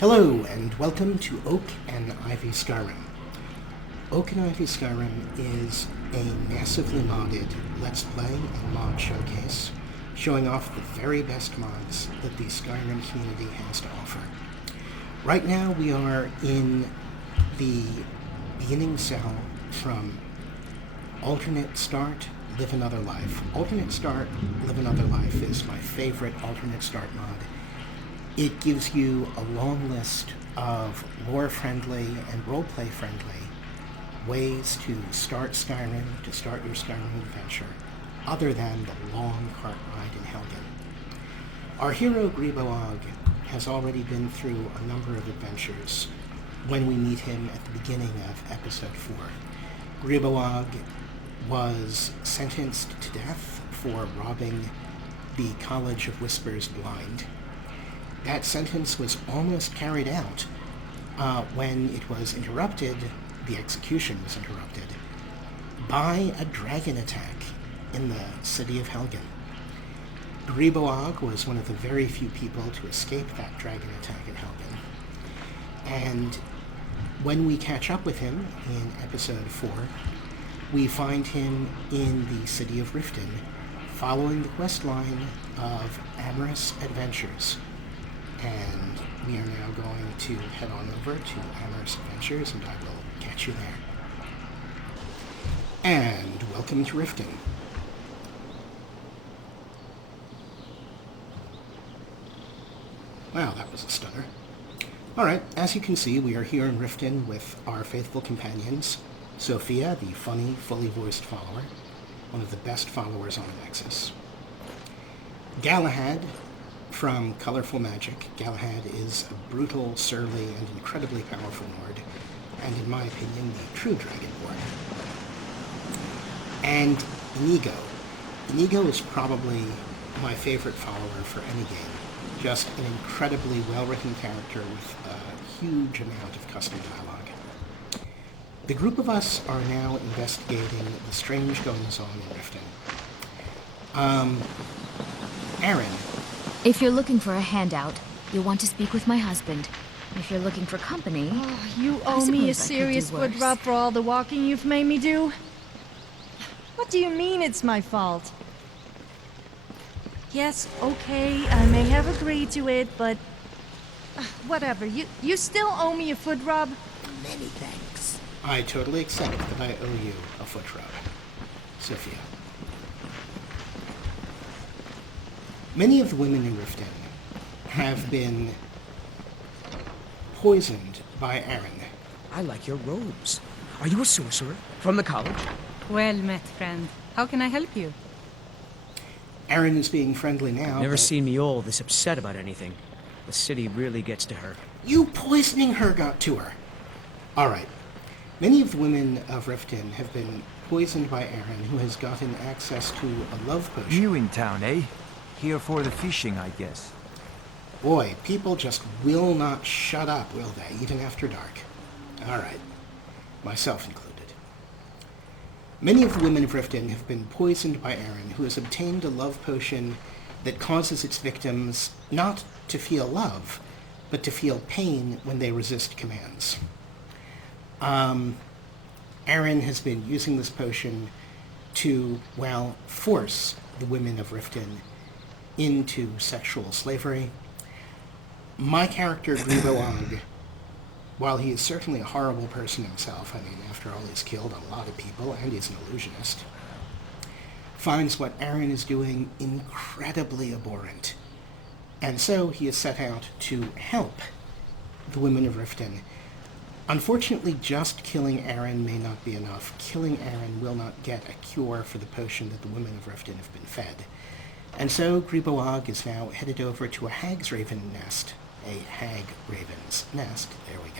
Hello, and welcome to Oak&IV Skyrim. Oak&IV Skyrim is a massively modded Let's Play and mod showcase showing off the very best mods that the Skyrim community has to offer. Right now we are in the beginning cell from Alternate Start, Live Another Life. Alternate Start, Live Another Life is my favorite alternate start mod. It gives you a long list of lore-friendly and roleplay-friendly ways to start Skyrim, to start your Skyrim adventure, other than the long cart ride in Helgen. Our hero, Griboag, has already been through a number of adventures when we meet him at the beginning of Episode 4. Griboag was sentenced to death for robbing the College of Whispers blind. That sentence was almost carried out when it was interrupted, the execution was interrupted, by a dragon attack in the city of Helgen. Griboag was one of the very few people to escape that dragon attack in Helgen. And when we catch up with him in Episode 4, we find him in the city of Riften, following the quest line of Amorous Adventures. And we are now going to head on over to Amorous Adventures, and I will catch you there. And welcome to Riften. Wow, that was a stunner. Alright, as you can see, we are here in Riften with our faithful companions. Sofia, the funny, fully voiced follower, one of the best followers on the Nexus. Galahad, from Colorful Magic. Galahad is a brutal, surly, and incredibly powerful lord, and in my opinion, the true Dragonborn. And Inigo. Inigo is probably my favorite follower for any game. Just an incredibly well-written character with a huge amount of custom dialogue. The group of us are now investigating the strange goings-on in Riften. Aaron. If you're looking for a handout, you'll want to speak with my husband. If you're looking for company... Oh, you owe me a serious foot rub for all the walking you've made me do? What do you mean it's my fault? Yes, okay, I may have agreed to it, but... whatever, you still owe me a foot rub? Many thanks. I totally accept that I owe you a foot rub. Sofia. Many of the women in Riften have been poisoned by Aaron. I like your robes. Are you a sorcerer? From the college? Well met, friend. How can I help you? Aaron is being friendly now. Never seen me all this upset about anything. The city really gets to her. You poisoning her got to her. Alright. Many of the women of Riften have been poisoned by Aaron, who has gotten access to a love potion. New in town, eh? Here for the fishing, I guess. Boy, people just will not shut up, will they, even after dark? Alright. Myself included. Many of the women of Riften have been poisoned by Aaron, who has obtained a love potion that causes its victims not to feel love, but to feel pain when they resist commands. Aaron has been using this potion to, well, force the women of Riften into sexual slavery. My character, Griboag, while he is certainly a horrible person himself, I mean, after all, he's killed a lot of people, and he's an illusionist, finds what Aaron is doing incredibly abhorrent. And so he is set out to help the women of Riften. Unfortunately, just killing Aaron may not be enough. Killing Aaron will not get a cure for the potion that the women of Riften have been fed. And so Griboag is now headed over to a hag's raven nest, a hag raven's nest, there we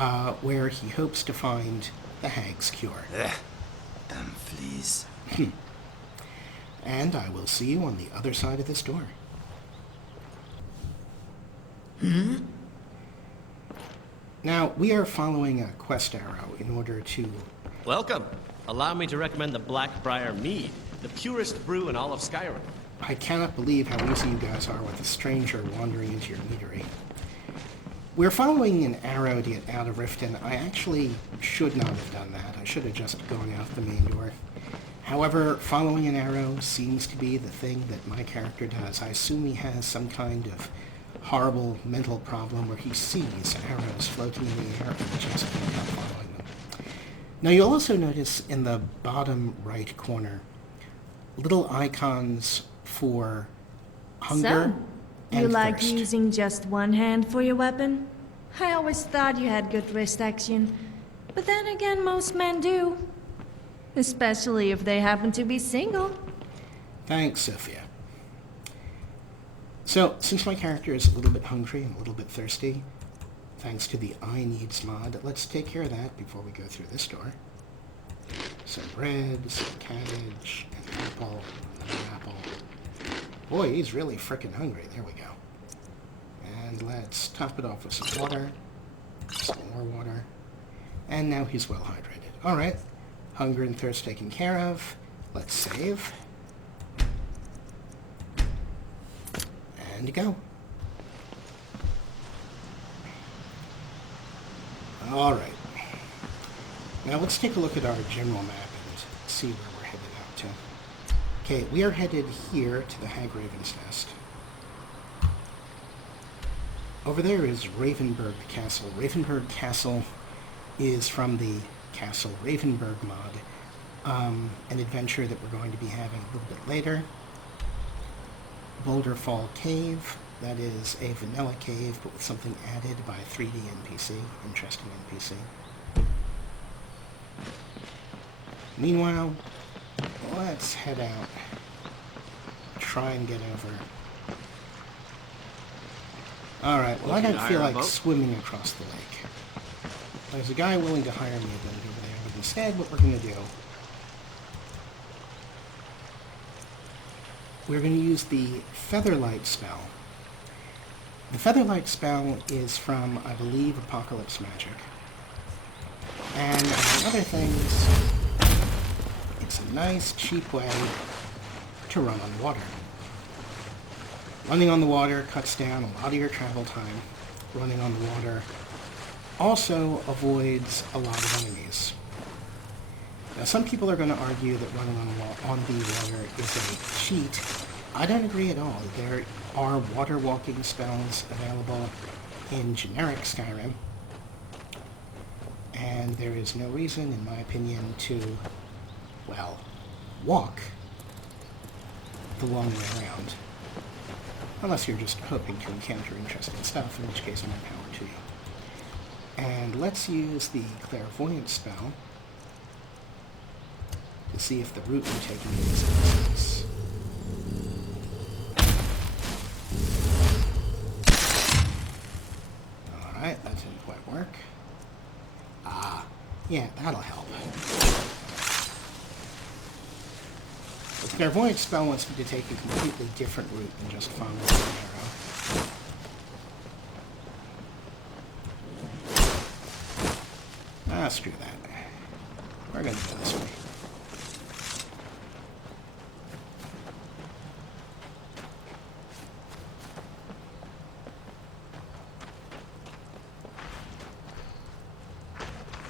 go, where he hopes to find the hag's cure. Damn fleas. And I will see you on the other side of this door. Now, we are following a quest arrow in order to... Welcome. Allow me to recommend the Blackbriar Mead, the purest brew in all of Skyrim. I cannot believe how easy you guys are with a stranger wandering into your meadery. We're following an arrow to get out of Riften. I actually should not have done that. I should have just gone out the main door. However, following an arrow seems to be the thing that my character does. I assume he has some kind of horrible mental problem where he sees arrows floating in the air and just can't help following them. Now you'll also notice in the bottom right corner little icons for hunger and You like thirst. using just one hand for your weapon? I always thought you had good wrist action. But then again, most men do. Especially if they happen to be single. Thanks, Sofia. So, since my character is a little bit hungry and a little bit thirsty, thanks to the I Needs mod, let's take care of that before we go through this door. Some bread, some cabbage, an apple, another apple. Boy, he's really frickin' hungry. There we go. And let's top it off with some water. Some more water. And now he's well hydrated. Alright. Hunger and thirst taken care of. Let's save. And go. Alright. Now let's take a look at our general map and see where we're headed out to. Okay, we are headed here to the Hag Raven's Nest. Over there is Ravenburg Castle. Ravenburg Castle is from the Castle Ravenburg mod, an adventure that we're going to be having a little bit later. Boulder Fall Cave, that is a vanilla cave, but with something added by 3D NPC, interesting NPC. Meanwhile, let's head out, try and get over. Alright, well I don't feel like swimming across the lake. There's a guy willing to hire me a boat over there, but instead what we're going to do, we're going to use the Featherlight spell. The Featherlight spell is from, I believe, Apocalypse Magic. And among other things, it's a nice, cheap way to run on water. Running on the water cuts down a lot of your travel time. Running on the water also avoids a lot of enemies. Now, some people are going to argue that running on the water is a cheat. I don't agree at all. There are water walking spells available in generic Skyrim, and there is no reason, in my opinion, to, well, walk the long way around. Unless you're just hoping to encounter interesting stuff, in which case more power to you. And let's use the Clairvoyance spell to see if the route we're taking is this. Alright, that didn't quite work. Ah, yeah, that'll help. The Clairvoyance spell wants me to take a completely different route than just following the arrow. Ah, screw that. We're gonna go this way.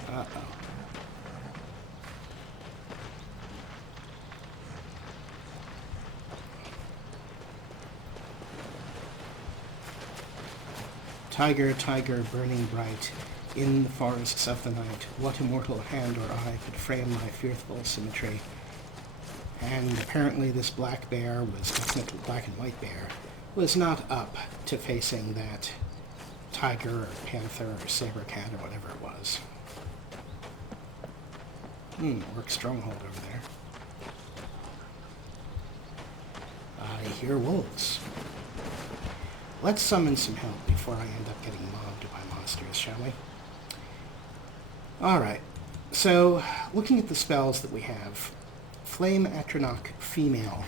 Uh-oh. Tiger, tiger, burning bright, in the forests of the night, what immortal hand or eye could frame my fearful symmetry? And apparently this black bear was definitely, black and white bear, was not up to facing that tiger or panther or saber cat or whatever it was. Orc stronghold over there. I hear wolves. Let's summon some help before I end up getting mobbed by monsters, shall we? Alright, so looking at the spells that we have, Flame Atronach Female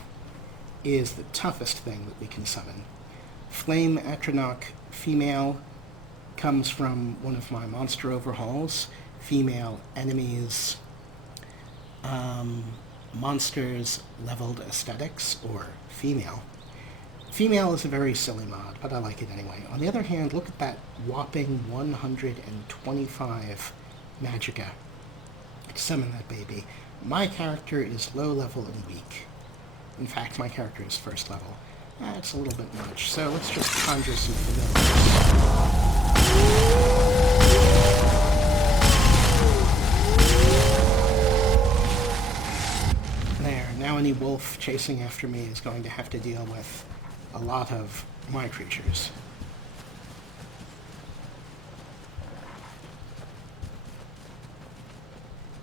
is the toughest thing that we can summon. Flame Atronach Female comes from one of my monster overhauls, Female Enemies, Monsters Leveled Aesthetics, or Female. Female is a very silly mod, but I like it anyway. On the other hand, look at that whopping 125 magicka. Summon that baby. My character is low level and weak. In fact, my character is first level. That's a little bit much, so let's just conjure some familiars. There, now any wolf chasing after me is going to have to deal with a lot of my creatures.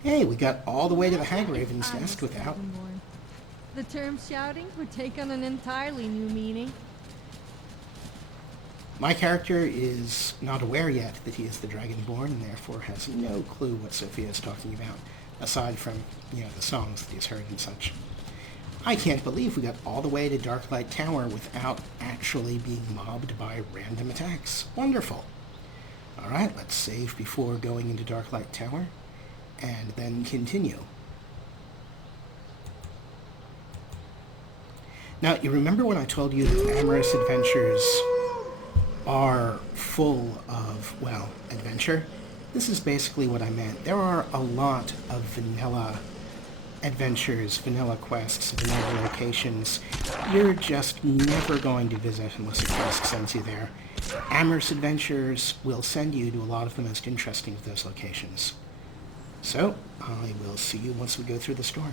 Hey, we got all the way to the Hag Raven's nest without... The term shouting would take on an entirely new meaning. My character is not aware yet that he is the Dragonborn, and therefore has no clue what Sofia is talking about, aside from, the songs that he's heard and such. I can't believe we got all the way to Darklight Tower without actually being mobbed by random attacks. Wonderful. Alright, let's save before going into Darklight Tower, and then continue. Now, you remember when I told you that Amorous Adventures are full of, well, adventure? This is basically what I meant. There are a lot of vanilla adventures, vanilla quests, vanilla locations you're just never going to visit unless a quest sends you there. Amorous Adventures will send you to a lot of the most interesting of those locations. So, I will see you once we go through the store.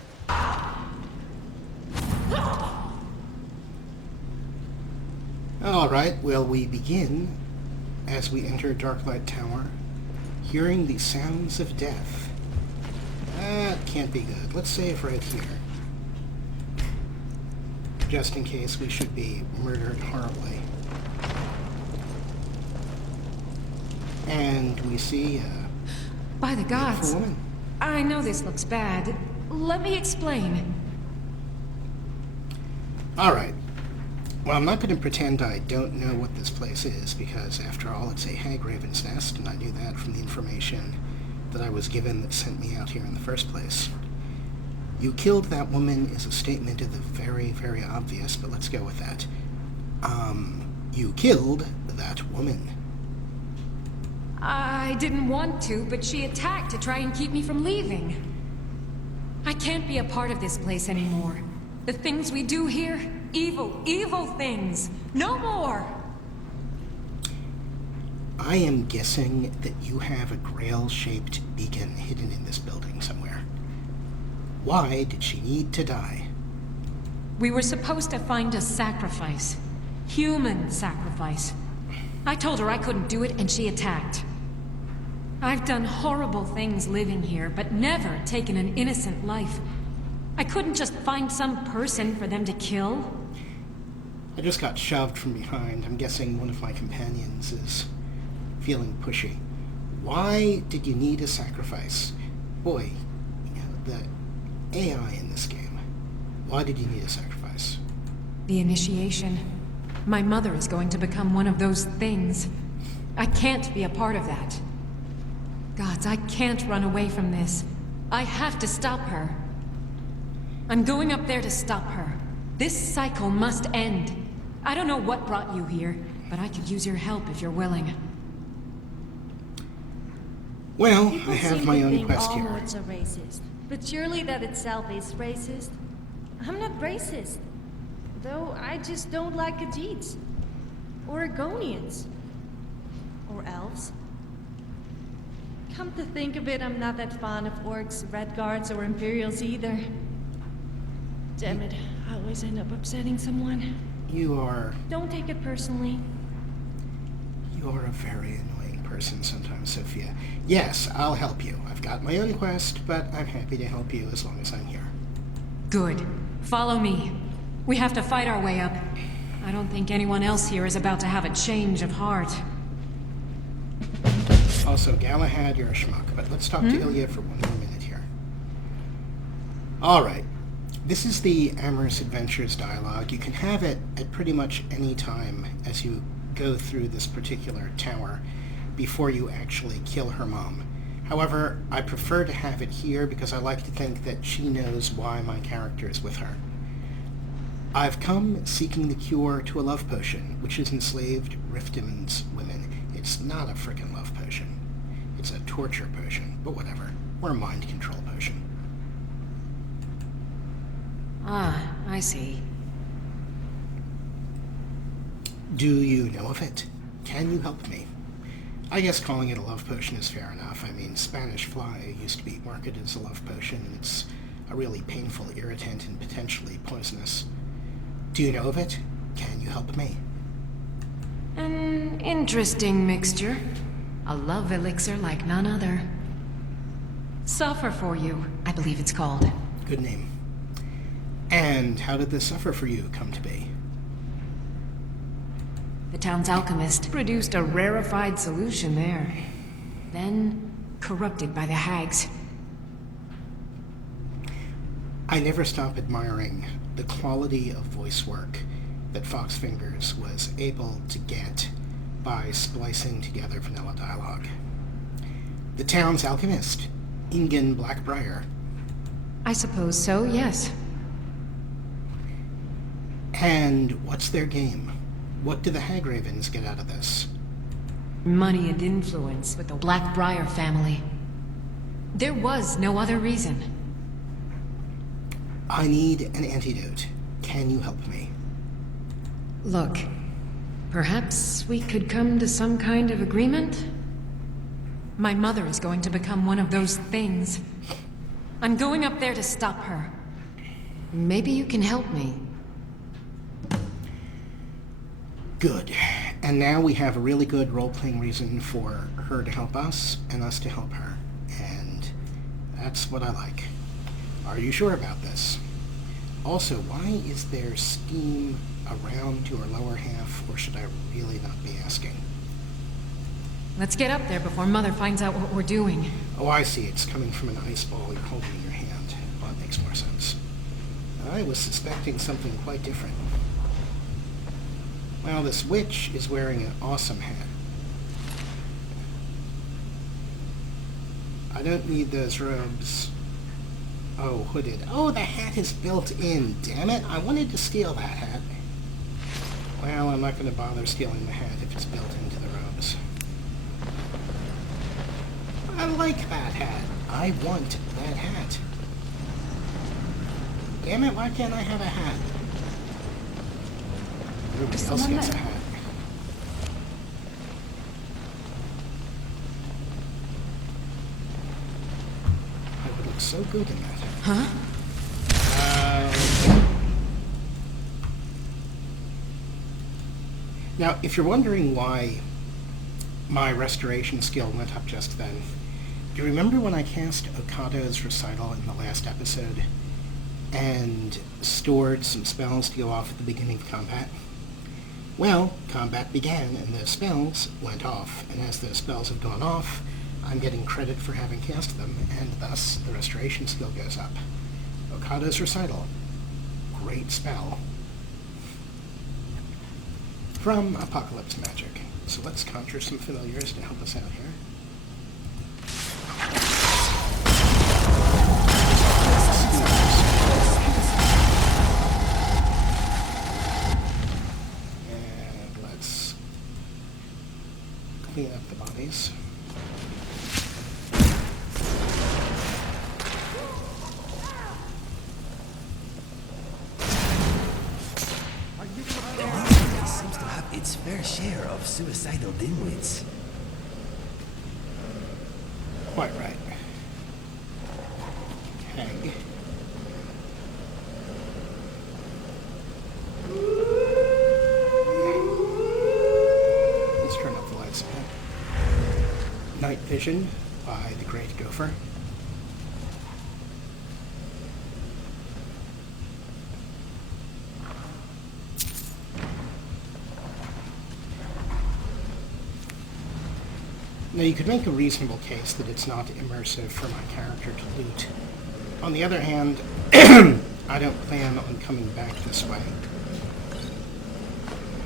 Alright, well, we begin, as we enter Darklight Tower, hearing the sounds of death. That can't be good. Let's save right here. Just in case we should be murdered horribly. And we see By the gods, woman. I know this looks bad. Let me explain. Alright. Well, I'm not going to pretend I don't know what this place is, because after all, it's a Hag Raven's nest, and I knew that from the information that I was given that sent me out here in the first place. You killed that woman is a statement of the very, very obvious, but let's go with that. You killed that woman. I didn't want to, but she attacked to try and keep me from leaving. I can't be a part of this place anymore. The things we do here, evil, evil things. No more! I am guessing that you have a grail-shaped beacon hidden in this building somewhere. Why did she need to die? We were supposed to find a sacrifice. Human sacrifice. I told her I couldn't do it, and she attacked. I've done horrible things living here, but never taken an innocent life. I couldn't just find some person for them to kill. I just got shoved from behind. I'm guessing one of my companions is feeling pushy. Why did you need a sacrifice? Boy, the AI in this game. Why did you need a sacrifice? The initiation. My mother is going to become one of those things. I can't be a part of that. Gods, I can't run away from this. I have to stop her. I'm going up there to stop her. This cycle must end. I don't know what brought you here, but I could use your help if you're willing. Well, People I have seem my to own think quest all here. Morts are racist, but surely that itself is racist. I'm not racist, though I just don't like Khajiits, or Argonians, or elves. Come to think of it, I'm not that fond of orcs, red guards, or Imperials either. Damn it, I always end up upsetting someone. You are Don't take it personally. a very annoying person sometimes, Sofia. Yes, I'll help you. I've got my own quest, but I'm happy to help you as long as I'm here. Good. Follow me. We have to fight our way up. I don't think anyone else here is about to have a change of heart. Also, Galahad, you're a schmuck, but let's talk to Ilya for one more minute here. Alright. This is the Amorous Adventures dialogue. You can have it at pretty much any time as you go through this particular tower before you actually kill her mom. However, I prefer to have it here because I like to think that she knows why my character is with her. I've come seeking the cure to a love potion, which has enslaved Riften's women. It's not a frickin' love potion. It's a torture potion, but whatever. Or a mind control potion. Ah, I see. Do you know of it? Can you help me? I guess calling it a love potion is fair enough. I mean, Spanish fly used to be marketed as a love potion, and it's a really painful irritant and potentially poisonous. Do you know of it? Can you help me? An interesting mixture. A love elixir like none other. Suffer for you, I believe it's called. Good name. And how did the Suffer for You come to be? The town's alchemist produced a rarefied solution there. Then, corrupted by the hags. I never stop admiring the quality of voice work that Fox Fingers was able to get by splicing together vanilla dialogue. The town's alchemist, Ingen Blackbriar. I suppose so, yes. And what's their game? What do the Hagravens get out of this? Money and influence with the Blackbriar family. There was no other reason. I need an antidote. Can you help me? Look, perhaps we could come to some kind of agreement? My mother is going to become one of those things. I'm going up there to stop her. Maybe you can help me. Good. And now we have a really good role-playing reason for her to help us and us to help her. And that's what I like. Are you sure about this? Also, why is there steam around your lower half, or should I really not be asking? Let's get up there before Mother finds out what we're doing. Oh, I see. It's coming from an ice ball you're holding in your hand. Well, that makes more sense. I was suspecting something quite different. Well, this witch is wearing an awesome hat. I don't need those robes. Oh, hooded. Oh, the hat is built in. Damn it. I wanted to steal that hat. Well, I'm not going to bother stealing the hat if it's built into the robes. I like that hat. I want that hat. Damn it, why can't I have a hat? Everybody else gets a hat. I would look so good in that hat. Huh? Now, if you're wondering why my restoration skill went up just then, do you remember when I cast Okado's recital in the last episode and stored some spells to go off at the beginning of combat? Well, combat began and those spells went off, and as those spells have gone off, I'm getting credit for having cast them, and thus the restoration skill goes up. Okado's recital. Great spell. From Apocalypse Magic. So let's conjure some familiars to help us out here. And let's clean up the bodies. Seems to have its fair share of suicidal dimwits. Quite right. Hag. Let's turn off the lights again. Night Vision by the Great Gopher. Now, you could make a reasonable case that it's not immersive for my character to loot. On the other hand, I don't plan on coming back this way.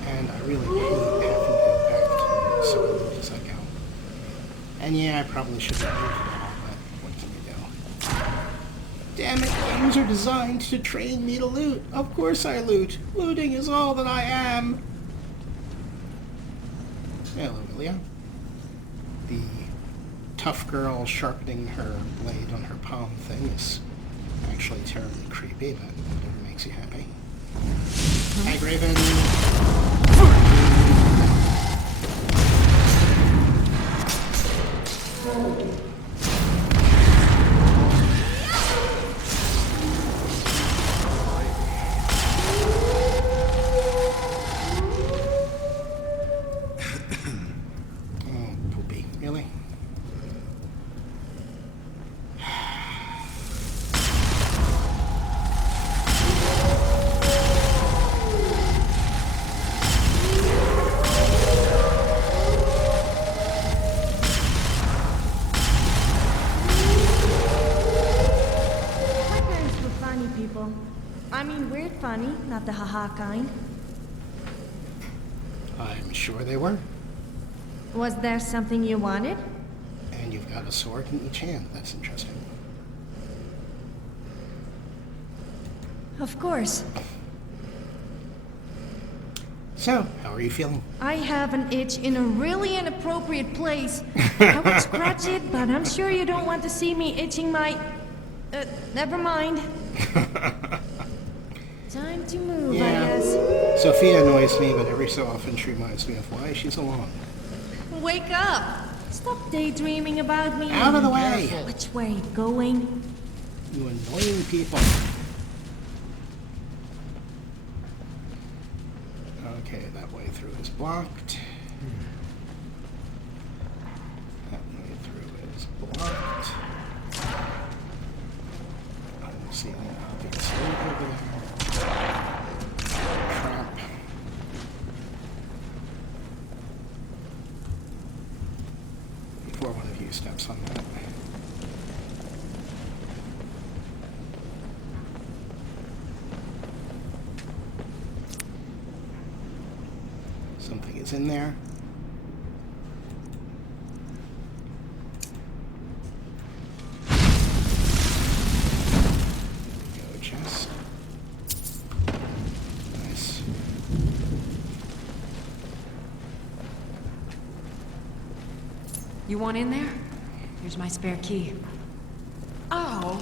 And I really hate having to go back to so I loot as I go. And yeah, I probably shouldn't loot it all, but what can you do? Damn it, games are designed to train me to loot. Of course I loot. Looting is all that I am. Hello, Lilia. The tough girl sharpening her blade on her palm thing is actually terribly creepy, but whatever makes you happy. Hi, Graven. Oh, poopy. Really? My parents were funny people. I mean weird funny, not the haha kind. I'm sure they were. Was there something you wanted? And you've got a sword in each hand. That's interesting. Of course. So, how are you feeling? I have an itch in a really inappropriate place. I would scratch it, but I'm sure you don't want to see me itching my... never mind. Time to move, I guess. Sophia annoys me, but every so often she reminds me of why she's alone. Wake up! Stop daydreaming about me. Out of the way! Which way are you going? You annoying people. Okay, that way through is blocked. That way through is blocked. I don't see any objects over there. Trap. Before one of you steps on that. Something is in there. Go chest. Nice. You want in there? Here's my spare key. Oh!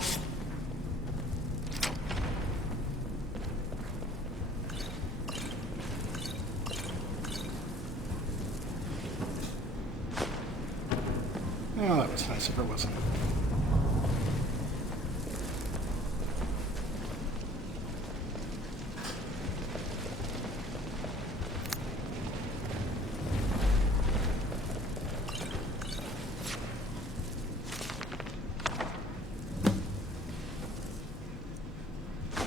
Oh, that was nice if it wasn't.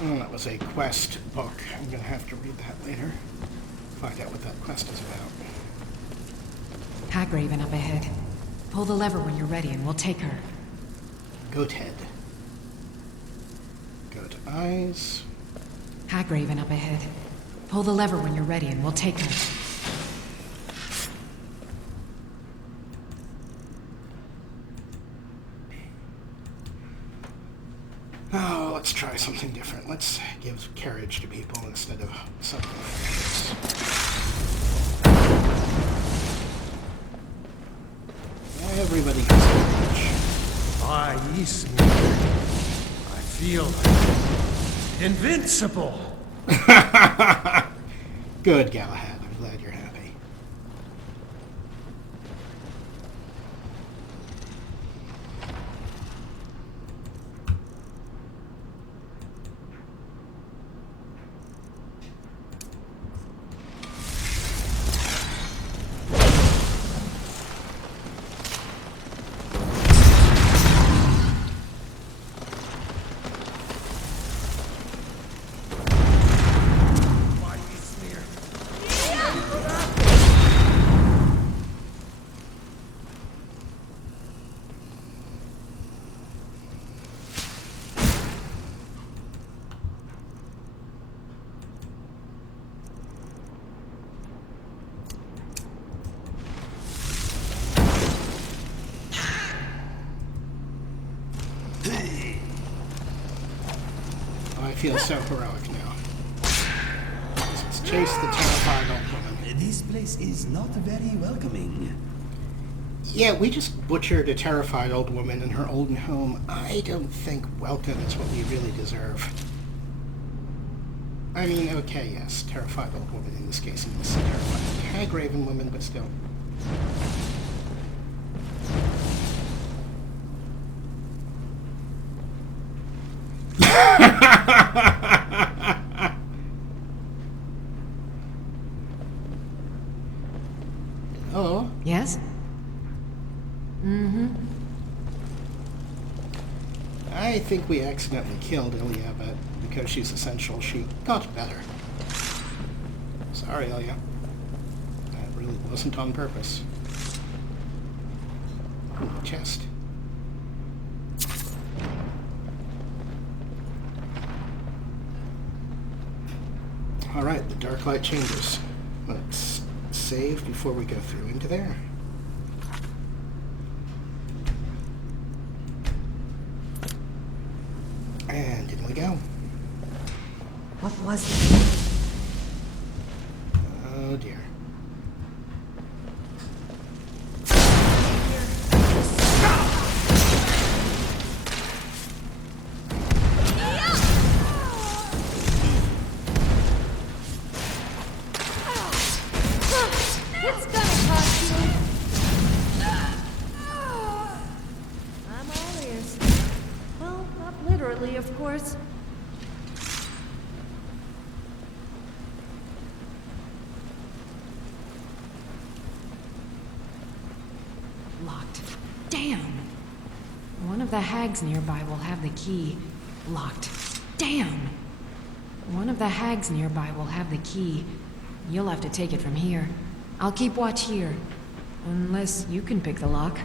Oh, that was a quest book. I'm gonna have to read that later. Find out what that quest is about. Hagraven up ahead. Pull the lever when you're ready and we'll take her. Goat head. Goat eyes. Hagraven up ahead. Pull the lever when you're ready and we'll take her. Oh, let's try something different. Let's give carriage to people instead of something like this. Everybody gets carriage. By Eastman, I feel invincible. Good, Galahad. I'm glad you're happy. feel so heroic now. Let's chase the terrified old woman. This place is not very welcoming. Yeah, we just butchered a terrified old woman in her olden home. I don't think welcome is what we really deserve. I mean, okay, yes, terrified old woman in this case, and this terrified hag-raven woman, but still. Oh. Yes? Mm-hmm. I think we accidentally killed Ilya, but because she's essential, she got better. Sorry, Ilya. That really wasn't on purpose. Ooh, chest. Alright, the dark light chambers. Let's save before we go through into there. And in we go. What was it? Oh dear. It's gonna cost you. I'm all ears. Well, not literally, of course. Locked. Damn! One of the hags nearby will have the key. Locked. Damn! One of the hags nearby will have the key. You'll have to take it from here. I'll keep watch here. Unless you can pick the lock.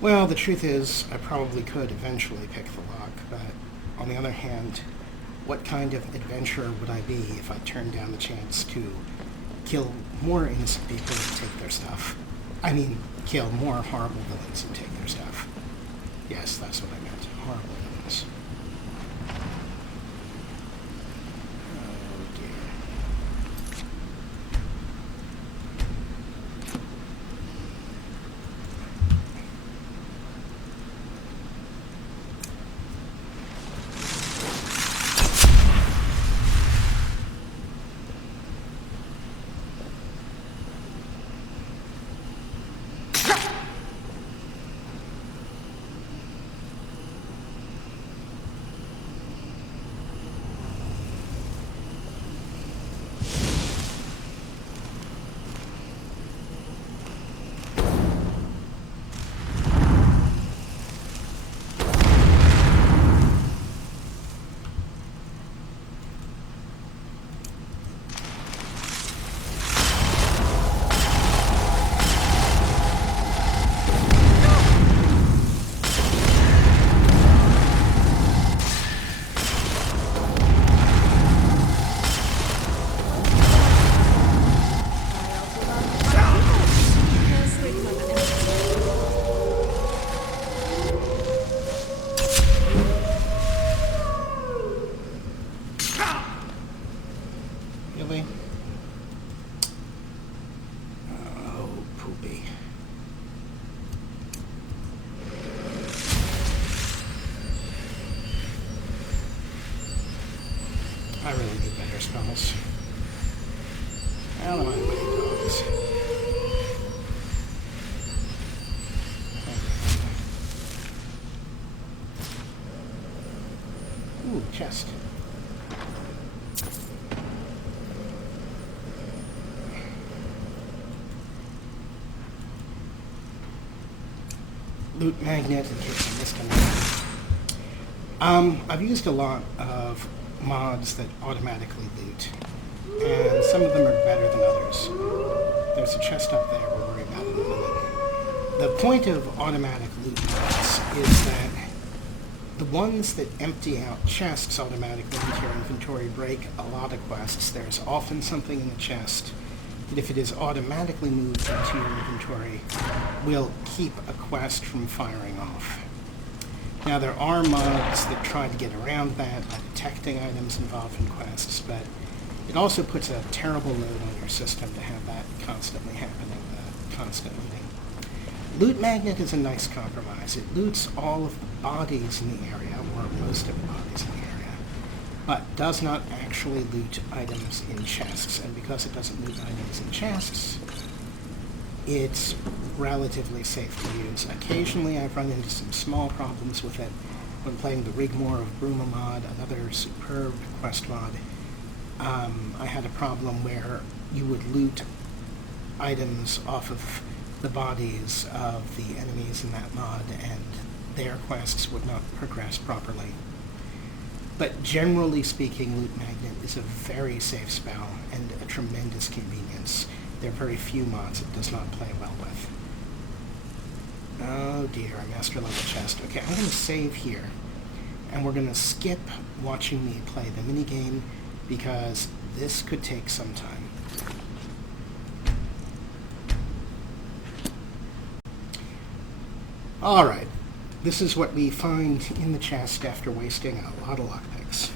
Well, the truth is, I probably could eventually pick the lock, but on the other hand, what kind of adventurer would I be if I turned down the chance to kill more innocent people and take their stuff? I mean, kill more horrible villains and take their stuff. Yes, that's what I meant. Horrible villains. Oh dear. Really? Oh, poopy. I really need better spells. Out of my way, dogs. Ooh, chest. Loot magnet in case I missed anything. I've used a lot of mods that automatically loot, and some of them are better than others. There's a chest up there we'll worry about in a minute. The point of automatic loot mods is that the ones that empty out chests automatically into your inventory break a lot of quests. There's often something in the chest that if it is automatically moved into your inventory, will keep a quest from firing off. Now, there are mods that try to get around that by detecting items involved in quests, but it also puts a terrible load on your system to have that constantly happening, constant looting. Loot Magnet is a nice compromise. It loots all of the bodies in the area, or most of the bodies in the area, but does not actually loot items in chests. And because it doesn't loot items in chests, it's relatively safe to use. Occasionally I've run into some small problems with it when playing the Rigmore of Bruma mod, another superb quest mod. I had a problem where you would loot items off of the bodies of the enemies in that mod, and their quests would not progress properly. But generally speaking, Loot Magnet is a very safe spell and a tremendous convenience. There are very few mods it does not play well with. Oh dear, a master level chest. Okay, I'm going to save here, and we're going to skip watching me play the minigame, because this could take some time. Alright, this is what we find in the chest after wasting a lot of lockpicks.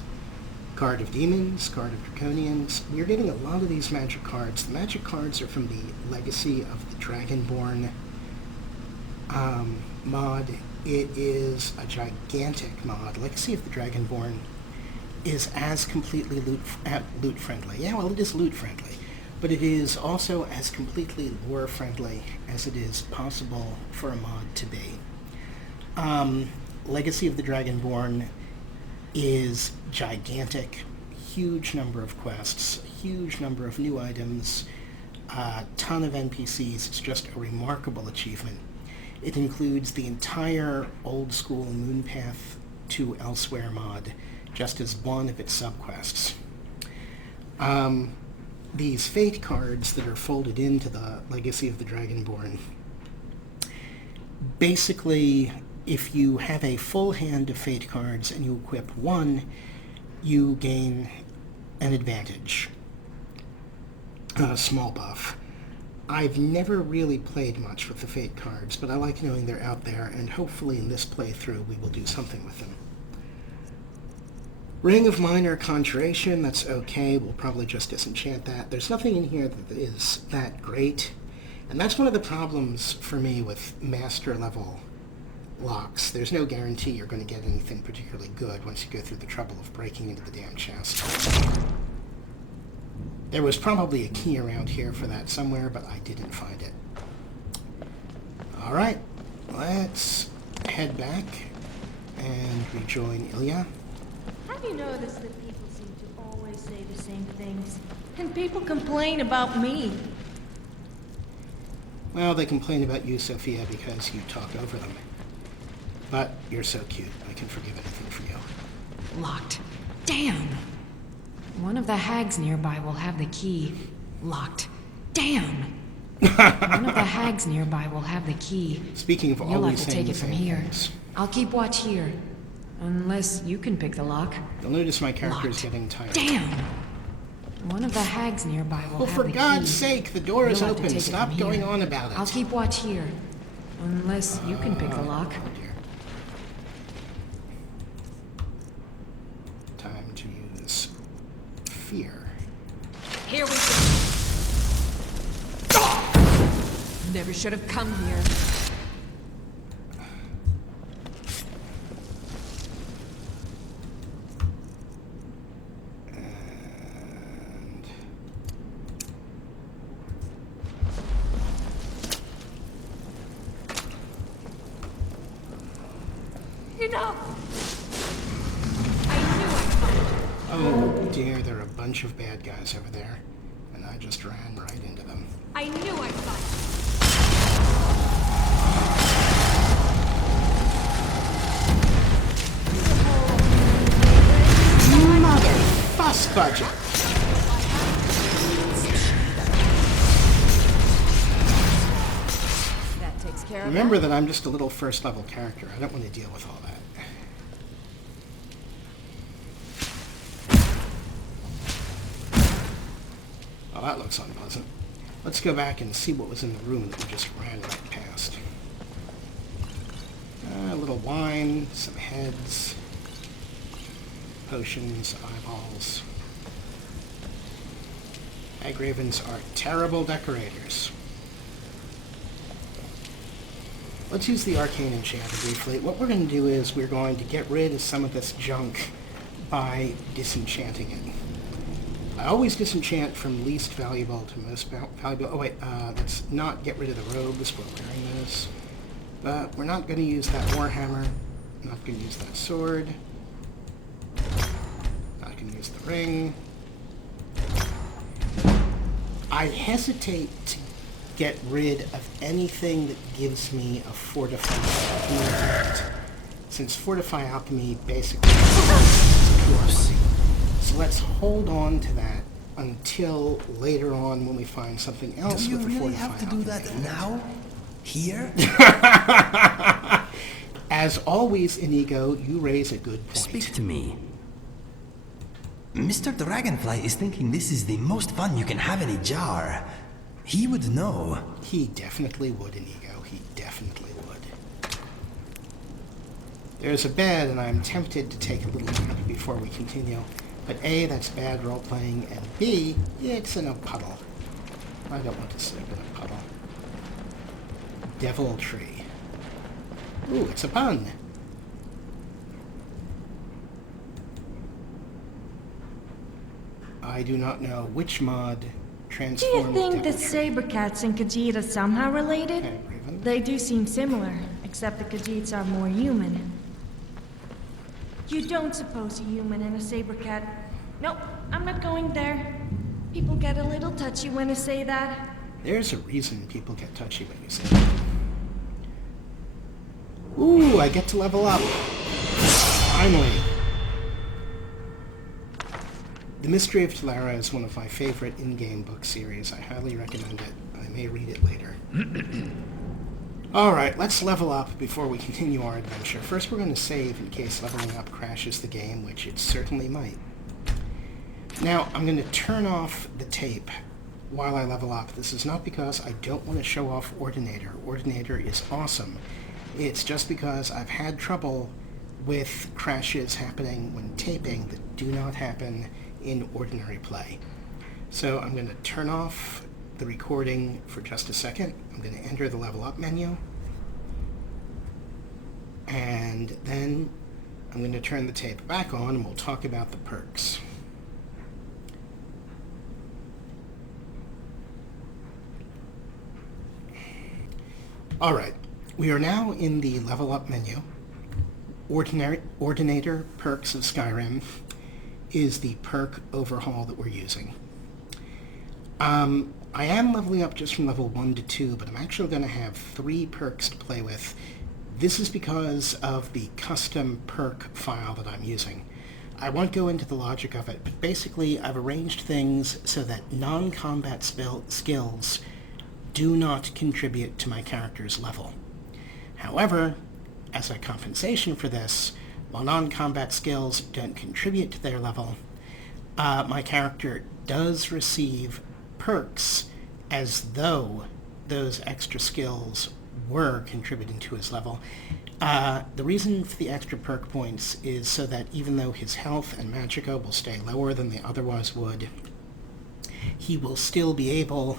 Card of Demons, Card of Draconians. We're getting a lot of these magic cards. The magic cards are from the Legacy of the Dragonborn mod. It is a gigantic mod. Legacy of the Dragonborn is as completely loot friendly. Yeah, well, it is loot friendly, but it is also as completely lore friendly as it is possible for a mod to be. Legacy of the Dragonborn is gigantic, huge number of quests, huge number of new items, a ton of NPCs. It's just a remarkable achievement. It includes the entire old school Moonpath to Elsewhere mod, just as one of its subquests. These fate cards that are folded into the Legacy of the Dragonborn, basically, if you have a full hand of fate cards and you equip one, you gain an advantage, a small buff. I've never really played much with the fate cards, but I like knowing they're out there, and hopefully in this playthrough we will do something with them. Ring of Minor Conjuration, that's okay. We'll probably just disenchant that. There's nothing in here that is that great. And that's one of the problems for me with master level locks. There's no guarantee you're going to get anything particularly good once you go through the trouble of breaking into the damn chest. There was probably a key around here for that somewhere, but I didn't find it. Alright, let's head back and rejoin Ilya. Have you noticed that people seem to always say the same things? And people complain about me. Well, they complain about you, Sofia, because you talk over them. But you're so cute, I can forgive anything for you. Locked. Damn! One of the hags nearby will have the key. Locked. Damn! One of the hags nearby will have the key. Speaking of You'll always have to saying take the it from same here. things. I'll keep watch here. Unless you can pick the lock. You'll notice my character is Locked. getting tired. Damn! One of the hags nearby will Well, have for the key. God's sake, the door is You'll have to open. take it Stop from going here. on about it. I'll keep watch here. Unless you can pick the lock. Oh, dear. Time to use fear. Here we go. Never should have come here. And Enough! oh dear, there are a bunch of bad guys over there, and I just ran right into them. I knew I'd find Mother fuss budget! That takes care of Remember that I'm just a little first level character. I don't want to deal with all that. Oh, that looks unpleasant. Let's go back and see what was in the room that we just ran right past. A little wine, some heads, potions, eyeballs. Hag ravens are terrible decorators. Let's use the arcane enchanter briefly. What we're going to do is we're going to get rid of some of this junk by disenchanting it. I always disenchant from least valuable to most valuable. Oh wait, let's not get rid of the robes. We're wearing those. But we're not going to use that warhammer. Not going to use that sword. Not going to use the ring. I hesitate to get rid of anything that gives me a fortify alchemy effect, since fortify alchemy basically is pure. So let's hold on to that until later on when we find something else. Do you with really fortify have to do that alchemy. now? Here? As always, Inigo, you raise a good point. Speak to me. Mr. Dragonfly is thinking this is the most fun you can have in a jar. He would know. He definitely would, Inigo. He definitely would. There's a bed, and I'm tempted to take a little nap before we continue. But A, that's bad role-playing, and B, it's in a puddle. I don't want to sleep in a puddle. Devil tree. Ooh, it's a pun. I do not know which mod Do transformed you think Devil that tree. saber cats and Khajiit are somehow related? Hag raven. They do seem similar, except the Khajiits are more human. You don't suppose a human and a saber cat... Nope, I'm not going there. People get a little touchy when I say that. There's a reason people get touchy when you say that. Ooh, I get to level up. Finally. The Mystery of Talara is one of my favorite in-game book series. I highly recommend it. I may read it later. Alright, let's level up before we continue our adventure. First we're going to save in case leveling up crashes the game, which it certainly might. Now, I'm going to turn off the tape while I level up. This is not because I don't want to show off Ordinator. Ordinator is awesome. It's just because I've had trouble with crashes happening when taping that do not happen in ordinary play. So I'm going to turn off the recording for just a second. I'm going to enter the level up menu. And then I'm going to turn the tape back on and we'll talk about the perks. Alright, we are now in the level up menu. Ordinator Perks of Skyrim is the perk overhaul that we're using. I am leveling up just from level 1 to 2, but I'm actually going to have 3 perks to play with. This is because of the custom perk file that I'm using. I won't go into the logic of it, but basically I've arranged things so that non-combat skills do not contribute to my character's level. However, as a compensation for this, while non-combat skills don't contribute to their level, my character does receive perks as though those extra skills were contributing to his level. The reason for the extra perk points is so that even though his health and magicka will stay lower than they otherwise would, he will still be able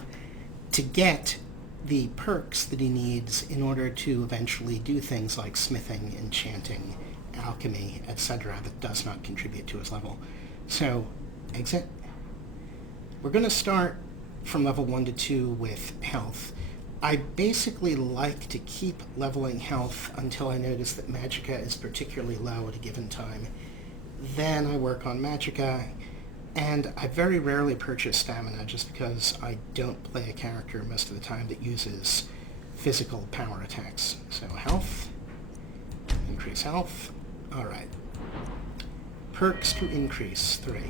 to get the perks that he needs in order to eventually do things like smithing, enchanting, alchemy, etc. that does not contribute to his level. So, exit. We're going to start from level 1 to 2 with health. I basically like to keep leveling health until I notice that magicka is particularly low at a given time. Then I work on magicka, and I very rarely purchase stamina just because I don't play a character most of the time that uses physical power attacks. So health, increase health. Alright. Perks to increase 3.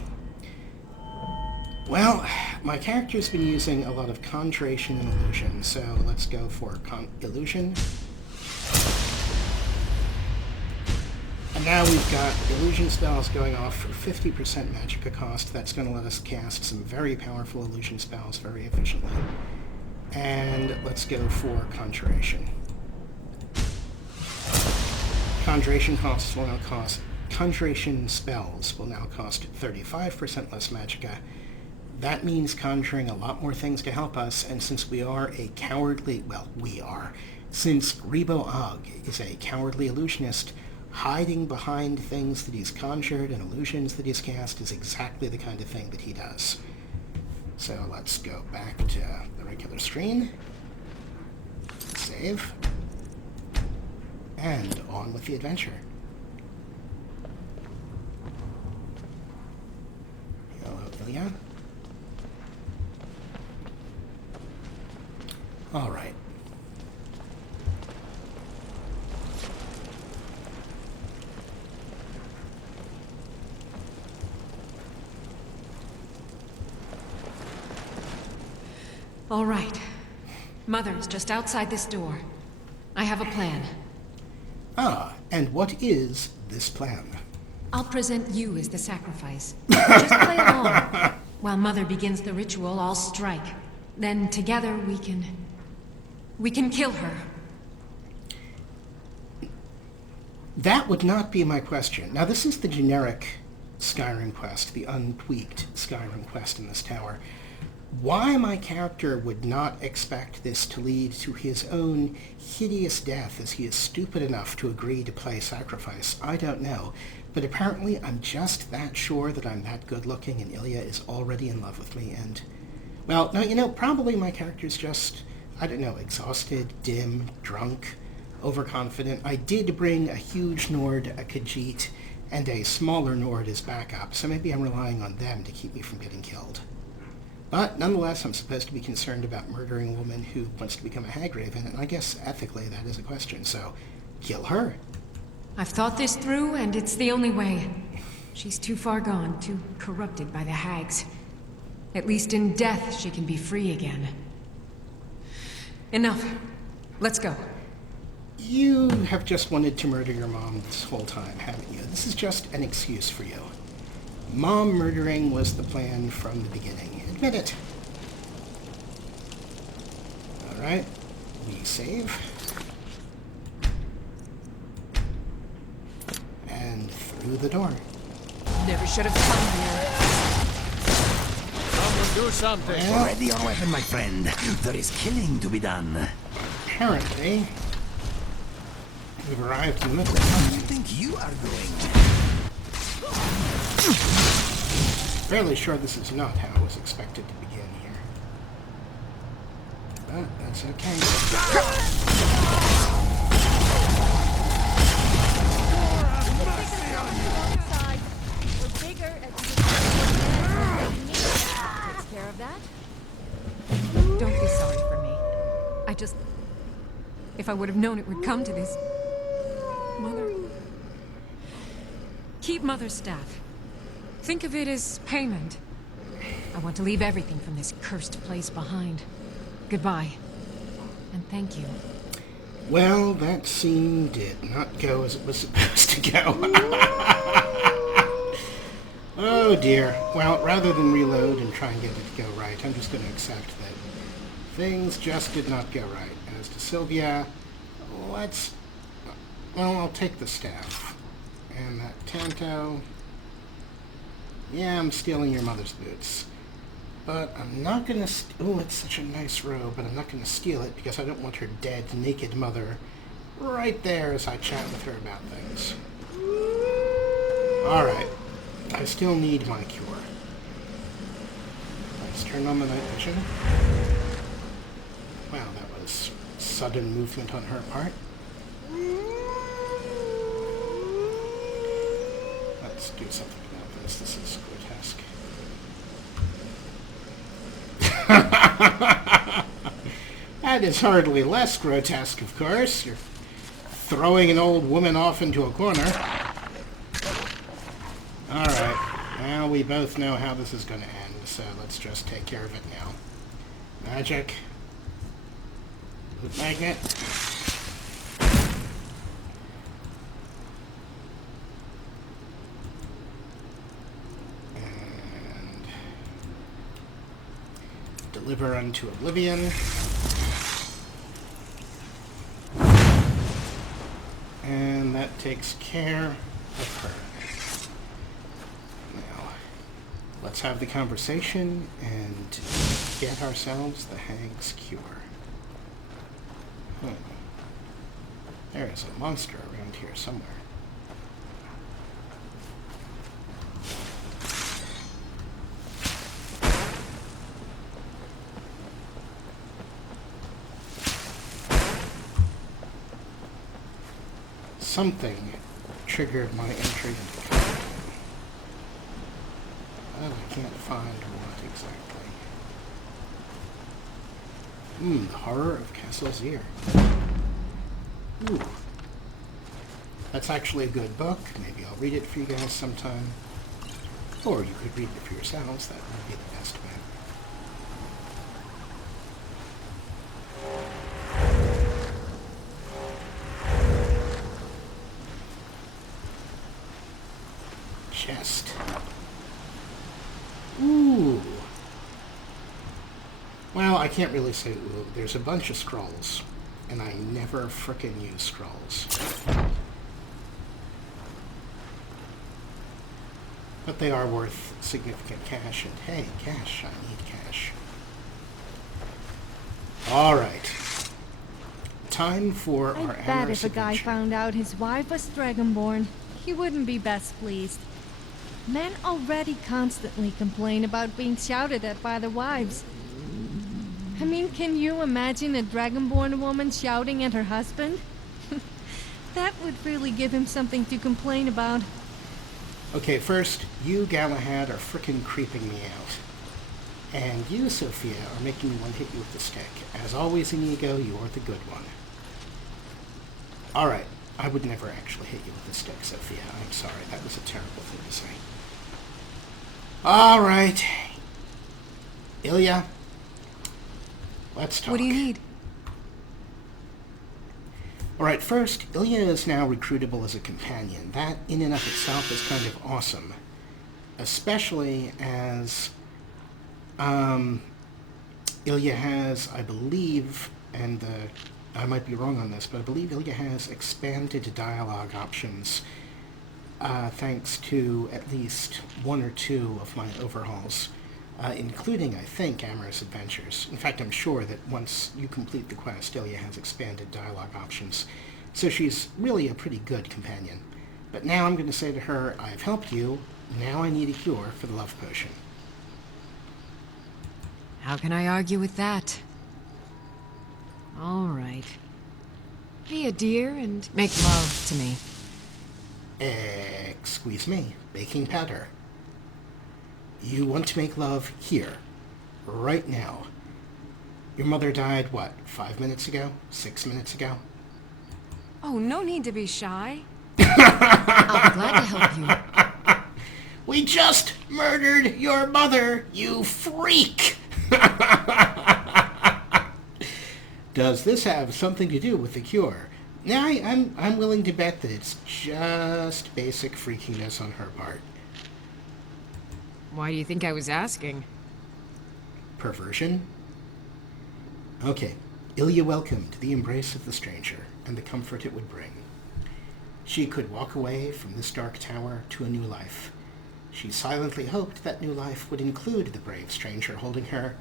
Well, my character's been using a lot of Conjuration and Illusion, so let's go for Illusion. And now we've got illusion spells going off for 50% magicka cost. That's going to let us cast some very powerful illusion spells very efficiently. And let's go for Conjuration. conjuration spells will now cost 35% less magicka. That means conjuring a lot more things to help us, and since we are a cowardly, since Grebo Og is a cowardly illusionist, hiding behind things that he's conjured and illusions that he's cast is exactly the kind of thing that he does. So let's go back to the regular screen. Save. And on with the adventure. Hello, Ilya. All right. All right. Mother's just outside this door. I have a plan. Ah, and what is this plan? I'll present you as the sacrifice. Just play along. While Mother begins the ritual, I'll strike. Then together we can kill her. That would not be my question. Now, this is the generic Skyrim quest, the untweaked Skyrim quest in this tower. Why my character would not expect this to lead to his own hideous death as he is stupid enough to agree to play sacrifice, I don't know. But apparently I'm just that sure that I'm that good looking and Ilya is already in love with me and... Well, no, probably my character's just, I don't know, exhausted, dim, drunk, overconfident. I did bring a huge Nord, a Khajiit, and a smaller Nord as backup, so maybe I'm relying on them to keep me from getting killed. But nonetheless, I'm supposed to be concerned about murdering a woman who wants to become a Hagraven, and I guess ethically that is a question, so kill her. I've thought this through, and it's the only way. She's too far gone, too corrupted by the hags. At least in death, she can be free again. Enough. Let's go. You have just wanted to murder your mom this whole time, haven't you? This is just an excuse for you. Mom murdering was the plan from the beginning. Admit it. Alright. We save. And through the door. Never should have come here. Someone do something. Well, Ready your weapon, my friend. There is killing to be done. apparently, we've arrived in the middle. Where do you think you are going? Fairly sure this is not how it was expected to begin here. But that's okay. Takes care of that. Don't be sorry for me. If I would have known it would come to this... Mother... Keep Mother's staff. Think of it as payment. I want to leave everything from this cursed place behind. Goodbye. And thank you. Well, that scene did not go as it was supposed to go. Oh dear. Well, rather than reload and try and get it to go right, I'm just going to accept that things just did not go right. As to Sylvia, I'll take the staff. And that Tanto... Yeah, I'm stealing your mother's boots. But I'm not gonna... Oh, it's such a nice robe, but I'm not gonna steal it because I don't want her dead, naked mother right there as I chat with her about things. Alright. I still need my cure. Let's turn on the night vision. Wow, that was sudden movement on her part. Let's do something about this. This is grotesque. That is hardly less grotesque, of course. You're throwing an old woman off into a corner. Alright, now we both know how this is going to end, so let's just take care of it now. Magic. Loot magnet. And deliver unto oblivion. And And that takes care of her. Now, let's have the conversation and get ourselves the Hag's Cure. There is a monster around here somewhere. Something triggered my entry into the cave. Well, I can't find what exactly. The Horror of Castle Zier. Ooh. That's actually a good book. Maybe I'll read it for you guys sometime. Or you could read it for yourselves. That would be the best bet. Chest. Ooh. Well, I can't really say ooh. There's a bunch of scrolls, and I never frickin' use scrolls. But they are worth significant cash, and hey, cash, I need cash. Alright. Time for our I bet Amorous if a guy Adventure. found out his wife was Dragonborn, he wouldn't be best pleased. Men already constantly complain about being shouted at by their wives. I mean, can you imagine a Dragonborn woman shouting at her husband? That would really give him something to complain about. Okay, first, you, Galahad, are frickin' creeping me out. And you, Sofia, are making me want to hit you with the stick. As always, Inigo, you are the good one. Alright, I would never actually hit you with the stick, Sofia. I'm sorry, that was a terrible thing to say. Alright. Ilya, let's talk. What do you need? Alright, first, Ilya is now recruitable as a companion. That, in and of itself, is kind of awesome. Especially as, Ilya has, I believe, and I might be wrong on this, but I believe Ilya has expanded dialogue options, thanks to at least one or two of my overhauls, including, I think, Amorous Adventures. In fact, I'm sure that once you complete the quest, Ilya has expanded dialogue options. So she's really a pretty good companion. But now I'm going to say to her, I've helped you, now I need a cure for the love potion. How can I argue with that? All right. Be a dear and make love to me. Excuse me, baking powder. You want to make love here, right now. Your mother died, what, 5 minutes ago? 6 minutes ago? Oh, no need to be shy. I'll be glad to help you. We just murdered your mother, you freak! Does this have something to do with the cure? Now, I'm willing to bet that it's just basic freakiness on her part. Why do you think I was asking? Perversion? Okay, Ilya welcomed the embrace of the stranger and the comfort it would bring. She could walk away from this dark tower to a new life. She silently hoped that new life would include the brave stranger holding her,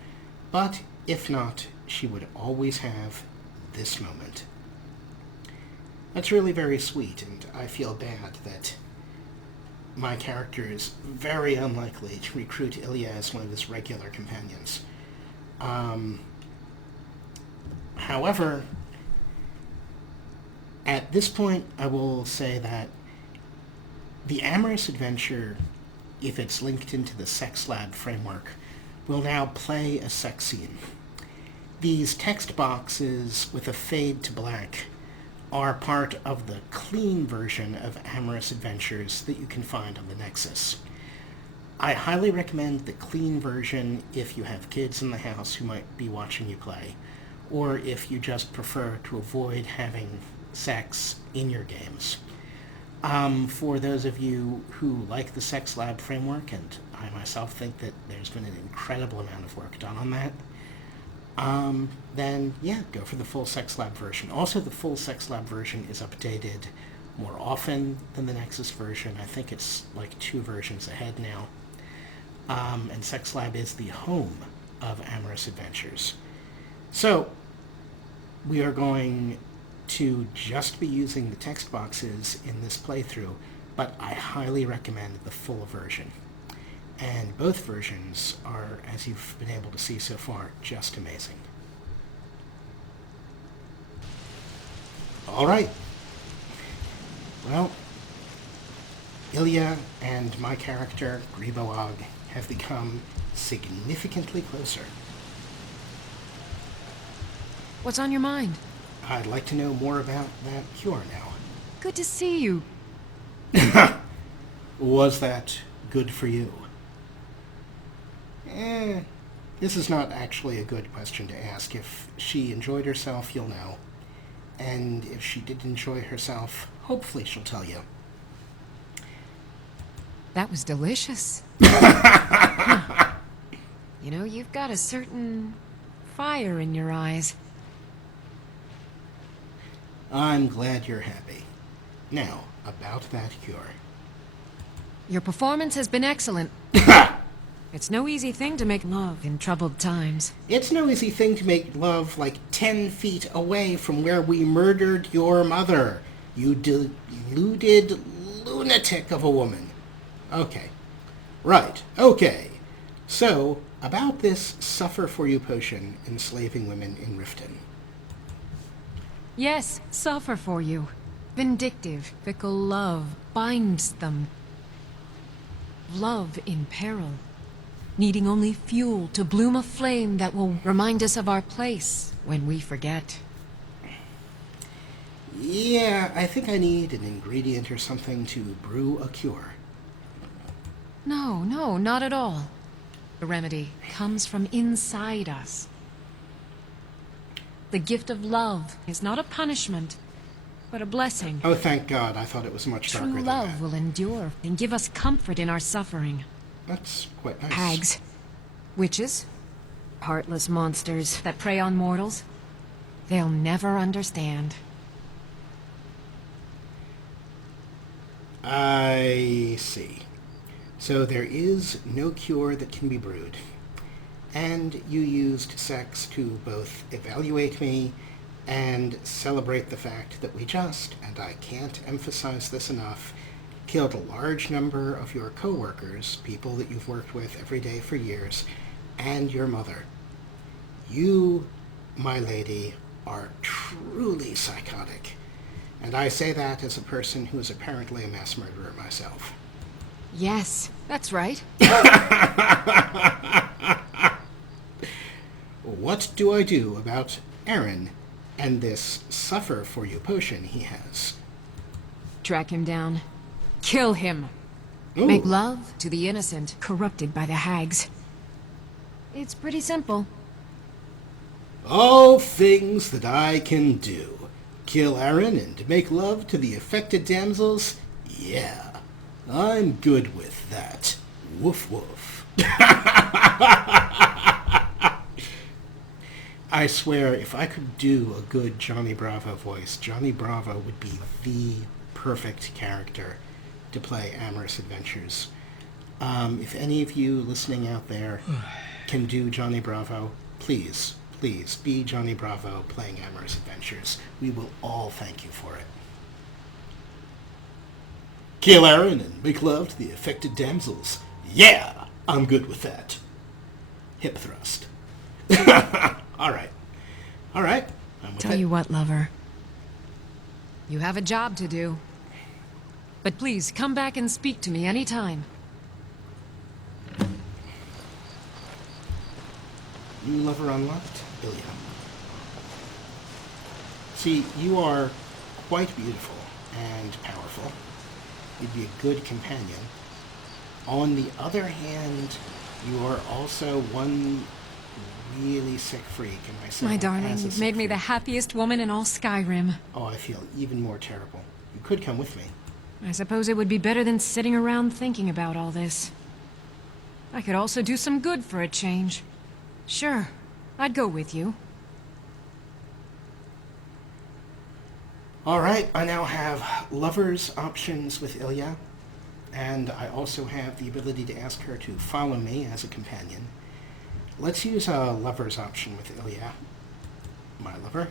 but if not, she would always have this moment. That's really very sweet, and I feel bad that my character is very unlikely to recruit Ilya as one of his regular companions. However, at this point, I will say that the Amorous Adventure, if it's linked into the Sex Lab framework, will now play a sex scene. These text boxes with a fade to black are part of the clean version of Amorous Adventures that you can find on the Nexus. I highly recommend the clean version if you have kids in the house who might be watching you play, or if you just prefer to avoid having sex in your games. For those of you who like the Sex Lab framework, and I myself think that there's been an incredible amount of work done on that, then yeah, go for the full Sex Lab version. Also, the full Sex Lab version is updated more often than the Nexus version. I think it's like 2 versions ahead now. And Sex Lab is the home of Amorous Adventures. So, we are going to just be using the text boxes in this playthrough, but I highly recommend the full version. And both versions are, as you've been able to see so far, just amazing. Alright. Well, Ilya and my character, Griboag, have become significantly closer. What's on your mind? I'd like to know more about that cure now. Good to see you. Was that good for you? This is not actually a good question to ask. If she enjoyed herself, you'll know. And if she did enjoy herself, hopefully she'll tell you. That was delicious. You know, you've got a certain fire in your eyes. I'm glad you're happy. Now, about that cure. Your performance has been excellent. It's no easy thing to make love in troubled times. It's no easy thing to make love like 10 feet away from where we murdered your mother. You deluded lunatic of a woman. Okay. Right. Okay. So, about this Suffer For You potion enslaving women in Riften. Yes, suffer for you. Vindictive, fickle love binds them. Love in peril. Needing only fuel to bloom a flame that will remind us of our place when we forget. Yeah, I think I need an ingredient or something to brew a cure. No, not at all. The remedy comes from inside us. The gift of love is not a punishment, but a blessing. Oh, thank God. I thought it was much darker True than love that. will endure and give us comfort in our suffering. That's quite nice. Hags, witches, heartless monsters that prey on mortals. They'll never understand. I see. So there is no cure that can be brewed. And you used sex to both evaluate me and celebrate the fact that we just, and I can't emphasize this enough, killed a large number of your co-workers, people that you've worked with every day for years, and your mother. You, my lady, are truly psychotic. And I say that as a person who is apparently a mass murderer myself. Yes, that's right. What do I do about Aaron and this Suffer For You potion he has? Track him down. Kill him. Ooh. Make love to the innocent, corrupted by the hags. It's pretty simple. All things that I can do. Kill Aaron and make love to the affected damsels? Yeah, I'm good with that. Woof woof. I swear, if I could do a good Johnny Bravo voice, Johnny Bravo would be the perfect character to play Amorous Adventures. If any of you listening out there can do Johnny Bravo, please be Johnny Bravo playing Amorous Adventures. We will all thank you for it. Kill Aaron and make love to the affected damsels. Yeah, I'm good with that. Hip thrust. All right. I'm with Tell it. you what, lover. You have a job to do. But please, come back and speak to me anytime. New lover unlocked, Ilya. See, you are quite beautiful and powerful. You'd be a good companion. On the other hand, you are also one really sick freak, and myself My darling, as a you've sick made me the freak. happiest woman in all Skyrim. Oh, I feel even more terrible. You could come with me. I suppose it would be better than sitting around thinking about all this. I could also do some good for a change. Sure, I'd go with you. Alright, I now have lovers options with Ilya, and I also have the ability to ask her to follow me as a companion. Let's use a lovers option with Ilya, my lover.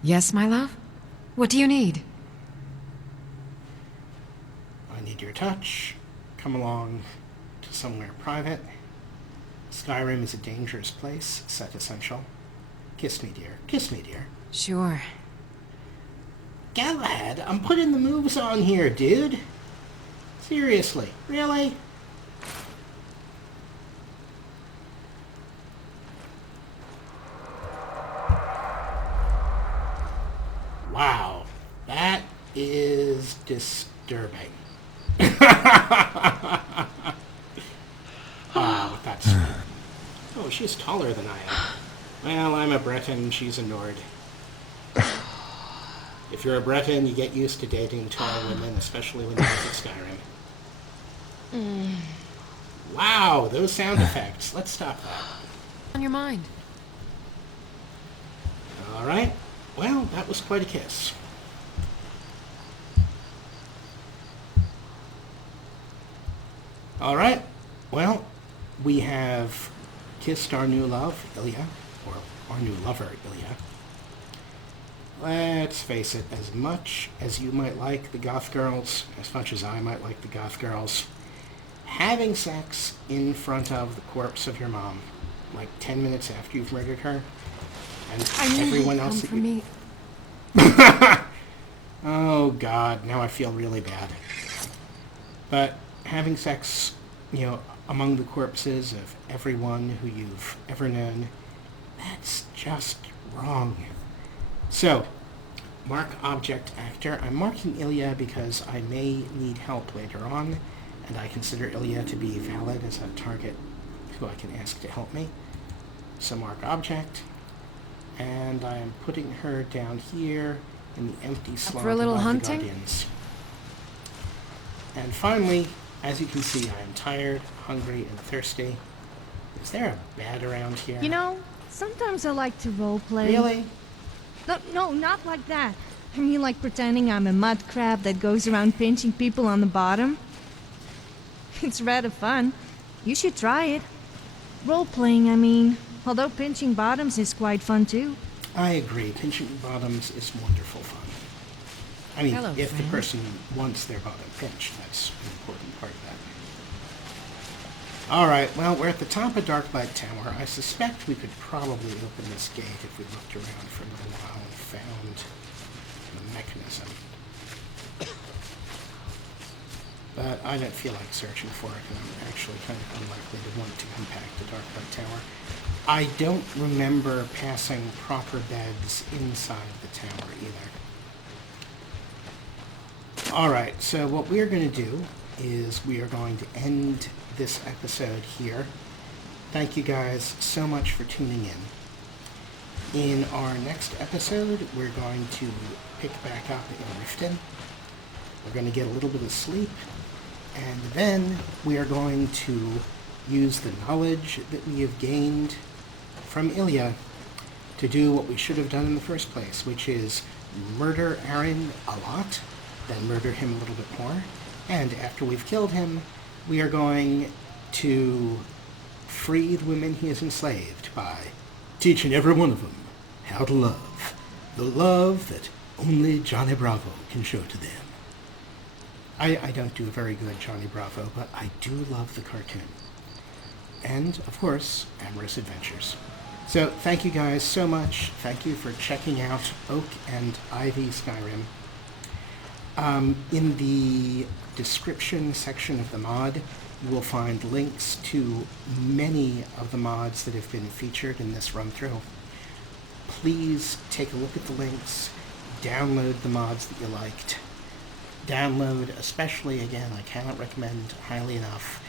Yes, my love? What do you need? I need your touch. Come along to somewhere private. Skyrim is a dangerous place. Set essential. Kiss me, dear. Kiss me, dear. Sure. Galahad, I'm putting the moves on here, dude. Seriously. Really? Wow. That is disturbing. Oh, that's sweet. Oh, she's taller than I am. Well, I'm a Breton, she's a Nord. If you're a Breton, you get used to dating tall women, especially when you live in Skyrim. Wow, those sound effects. Let's stop that. On your mind. Alright. Well, that was quite a kiss. Alright. Well, we have kissed our new love, Ilya, or our new lover, Ilya. Let's face it, as much as you might like the goth girls, as much as I might like the goth girls, having sex in front of the corpse of your mom, like 10 minutes after you've murdered her, and everyone else that you... Oh god, now I feel really bad. But having sex, you know, among the corpses of everyone who you've ever known, that's just wrong. So, mark object actor. I'm marking Ilya because I may need help later on, and I consider Ilya to be valid as a target who I can ask to help me. So mark object, and I am putting her down here in the empty slot for a little above hunting? the Guardians. And finally, as you can see, I am tired, hungry, and thirsty. Is there a bed around here? You know, sometimes I like to roleplay. Really? No, not like that. I mean like pretending I'm a mud crab that goes around pinching people on the bottom. It's rather fun. You should try it. Role-playing, I mean. Although pinching bottoms is quite fun too. I agree. Pinching bottoms is wonderful fun. I mean, Hello, if the friend. person wants their bottom pinched, that's an important part of that. Alright, well, we're at the top of Darklight Tower. I suspect we could probably open this gate if we looked around for a little while and found the mechanism. But I don't feel like searching for it, and I'm actually kind of unlikely to want to come back to Darklight Tower. I don't remember passing proper beds inside the tower either. Alright, so what we're going to do is we are going to end this episode here. Thank you guys so much for tuning in. In our next episode, we're going to pick back up in Riften. We're going to get a little bit of sleep, and then we are going to use the knowledge that we have gained from Ilya to do what we should have done in the first place, which is murder Aaron a lot, then murder him a little bit more, and after we've killed him, we are going to free the women he has enslaved by teaching every one of them how to love. The love that only Johnny Bravo can show to them. I don't do a very good Johnny Bravo, but I do love the cartoon. And, of course, Amorous Adventures. So, thank you guys so much. Thank you for checking out Oak&IV Skyrim. In the description section of the mod, you will find links to many of the mods that have been featured in this run-through. Please take a look at the links, download the mods that you liked. Download, especially, again, I cannot recommend highly enough,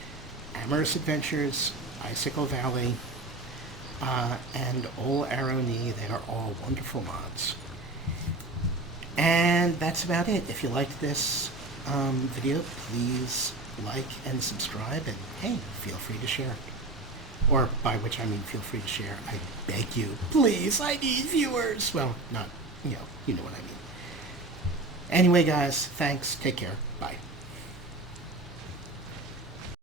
Amorous Adventures, Icicle Valley, and Ol Arrow Knee. They are all wonderful mods. And that's about it. If you liked this video, please like and subscribe, and hey, feel free to share it. Or by which I mean feel free to share. I beg you. Please, I need viewers. Well, not, you know what I mean. Anyway, guys, thanks. Take care. Bye.